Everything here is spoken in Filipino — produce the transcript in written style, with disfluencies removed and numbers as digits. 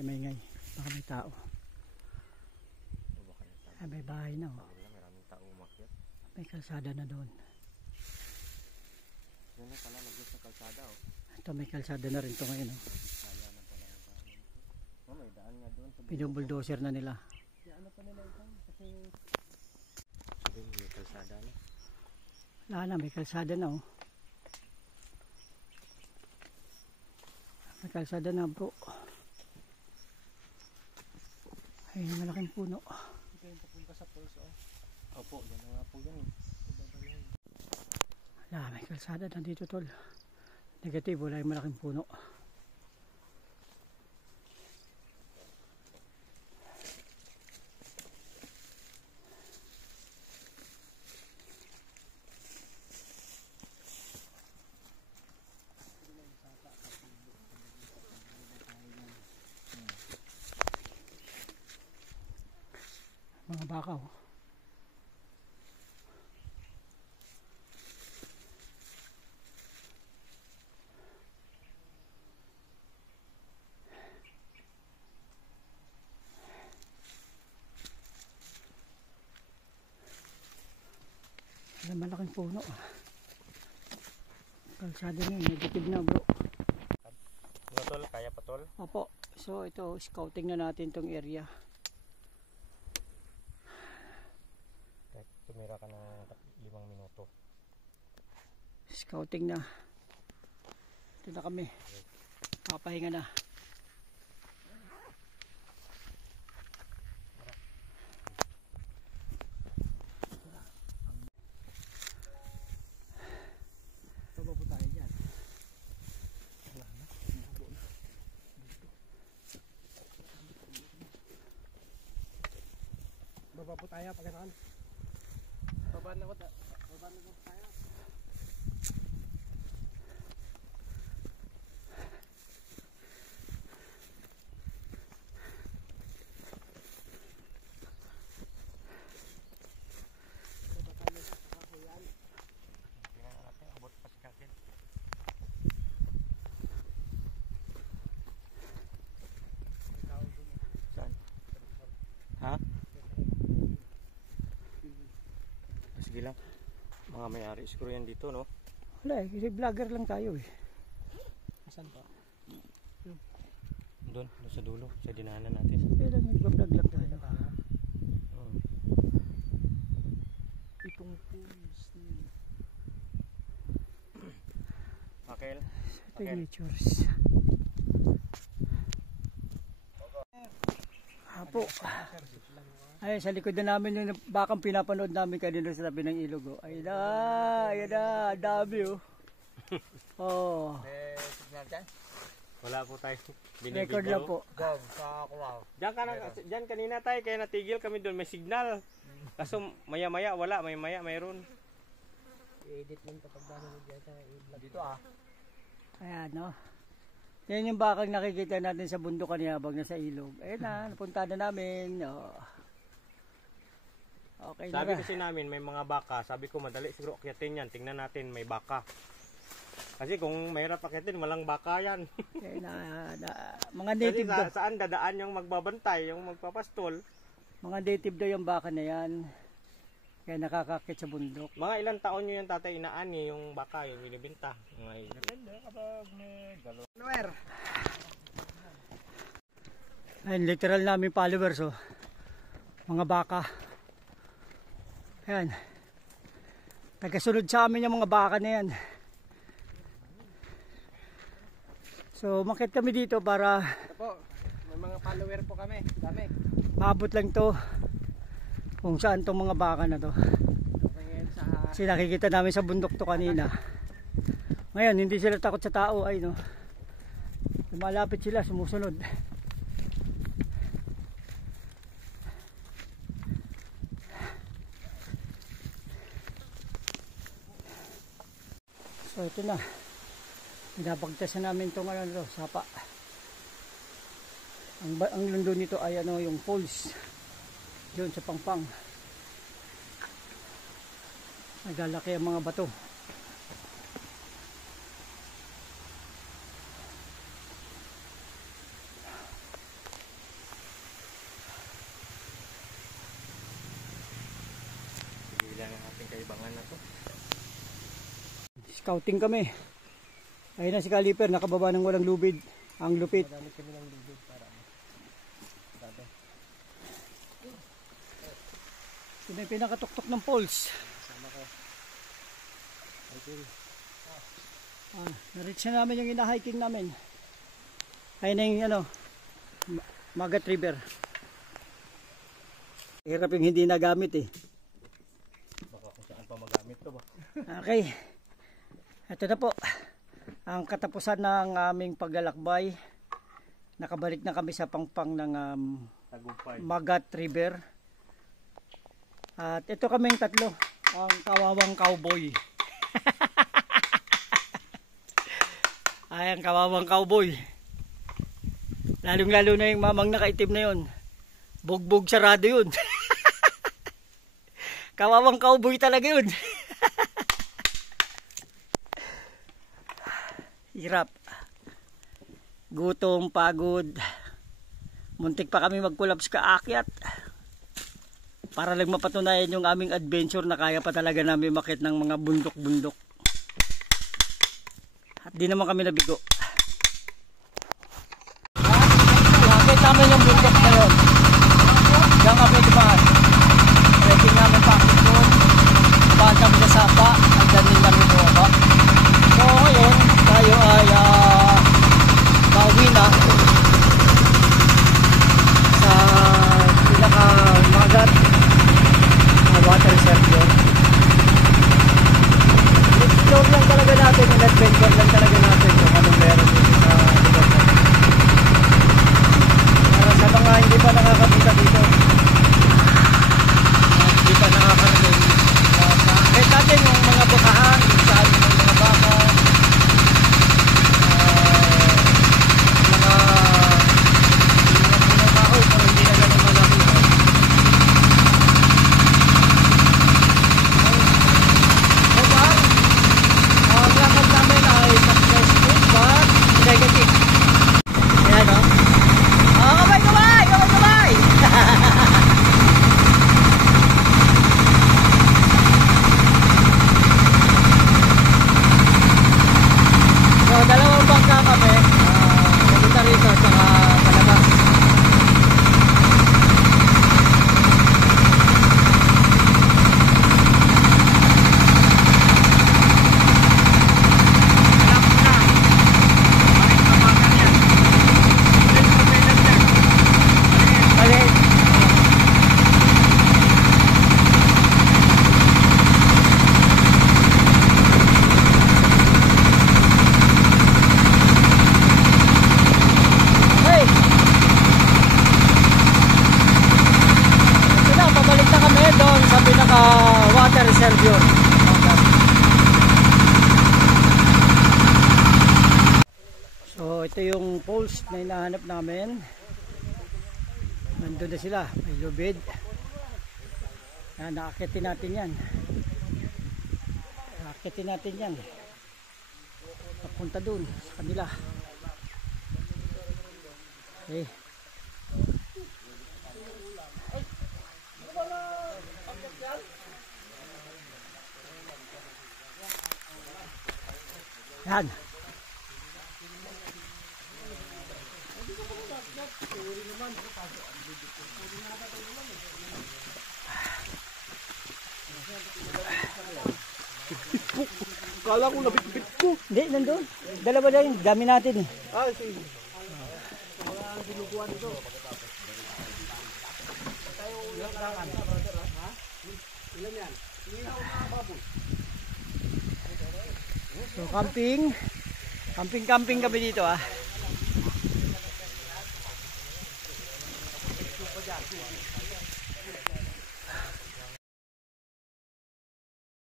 natin maingay. Baka may tao. Ay, may bahay na oh. Maraming tao umakyat. May kalsada na doon. Yan na pala, nag-gis na kalsada oh. Ito may kalsada na rin ito ngayon oh. Kaya na pala yung daan. Oh, may daan nga doon. Binubuldoser na nila. Ano pa nila ito? Kasi sabi may kalsada na. Wala na, may kalsada na oh. May kalsada na bro. Ay, malaking puno. Ito yung papunta sa falls oh. Opo, yan nga po yan. Wala, may kalsada na dito tol. Negative, wala yung malaking puno. Mga baka oh. Wala malaking puno. Kalsada na yun, negative na bro. Ano tol? Kaya pa tol? Opo, so ito scouting na natin tong area. Tumira ka ng 5 minuto. Scouting na. Ito na kami. Papahinga na. Tulo po tayo dyan. Baba po tayo pagkatan. Baba na ko tayo. Ha? Sige lang. Mga may-ari siguro yan dito, no? Wala eh, kasi vlogger lang tayo eh. Saan pa? Doon sa dulo. Sa dinahanan natin. Kaya lang nagbablog lang tayo. Itong pools ni Akel. Signatures. Apo. Ay, sa likod na namin yung bakang pinapanood namin kanina sa tabi ng ilog. Oh. Ayun na, dami oh. Oh. Signal dyan? Wala po tayo. Record lang po. Gog, sa kuwaw. Diyan kanina tayo, kaya natigil kami doon. May signal. Kaso maya-maya wala, maya-maya mayroon. I-edit lang kapag gano'n dyan sa i-vlog. Dito ah. Ayan no. Yan yung bakang nakikita natin sa bundok kanina habang nasa ilog. Ayun na, napunta na namin. Oh. Okay Sabi na. kasi namin may mga baka. Sabi ko madali siguro akyatin yan. Tingnan natin may baka. Kasi kung mahirap akyatin, walang baka yan. Okay mga native daw. Saan dadaan yung magbabantay, yung magpapastol. Mga native daw yung baka na yan. Kaya nakakakit sa bundok. Mga ilang taon nyo yung tatay inaani yung baka, yung binibinta. Depende kapag may galo. Ayan, literal namin followers oh. Mga baka. Ayan. Nagkasunod sa amin yung mga baka na yan. So makit kami dito para Ito po, may mga follower po kami. Dami. maabot lang to kung saan tong mga baka na to. Kasi nakikita namin sa bundok to kanina. Ngayon hindi sila takot sa tao ay no. Lumalapit sila, sumusunod. So ito na. Pinapagtasan namin itong ano, sapa. Ang lundo nito ay ano, yung falls. Diyon sa Pangpang. Naglalaki ang mga bato. Scouting kami. Ayun na si Caliper, nakababa ng walang lubid. Ang lupit. Madami kami ng lubid para grabe. Ito na yung pinakatuktok ng poles. Sama ko. Hiking. Na-reach na namin yung ina-hiking namin. Ayun na yung ano, Magat River. Hirap yung hindi nagamit eh. Baka kung saan pa magamit to ba? Okay. Ito na po. Ang katapusan ng aming paglalakbay. Nakabalik na kami sa pangpang ng Tagumpay. Magat River. At ito kaming tatlo. Ang kawawang cowboy. Ay, ang kawawang cowboy. Lalong-lalo na yung mamang nakaitim na yun. Bugbog sarado yun. Kawawang cowboy talaga yun. Hirap. Gutom, pagod. Muntik pa kami mag-collapse kaakyat. Para lang mapatunayan yung aming adventure na kaya pa talaga namin makit ng mga bundok-bundok. At di naman kami nabigo. Nakit namin yung bundok na yun. Diyan kami dumaan. Trekking namin pakit doon. Dumaan kami sa Sapa. At dyan din kami bumaba. So ngayon, tayo ay pauwi na sa pinaka-Magat water reservoir. Explore lang talaga natin, in-adventure lang talaga natin kung anong meron dito sa lugar natin. Para sa mga hindi pa nakakapunta dito, hindi pa nakakarating, kahit natin yung mga bukahan, yung saan yung mga baka, mga puno kahoy, pero hindi na ganun malaki. Ang lakad namin ay successful but negative. Ayan o. Kamay! So, dalawang bangka kami. Pumunta rito at saka palabas. Water reservoir. So ito yung poles na hinahanap namin. Nandun na sila, may lubid. Naakitin natin yan. Naakitin natin yan. Papunta dun sa kanila. Okay. Yan. Kala ko nabitbit ko. Hindi, nandun. Dalawa na yun. Dami natin eh. Sige. Wala ang dinuguan ito. Ilan yan? So camping kami dito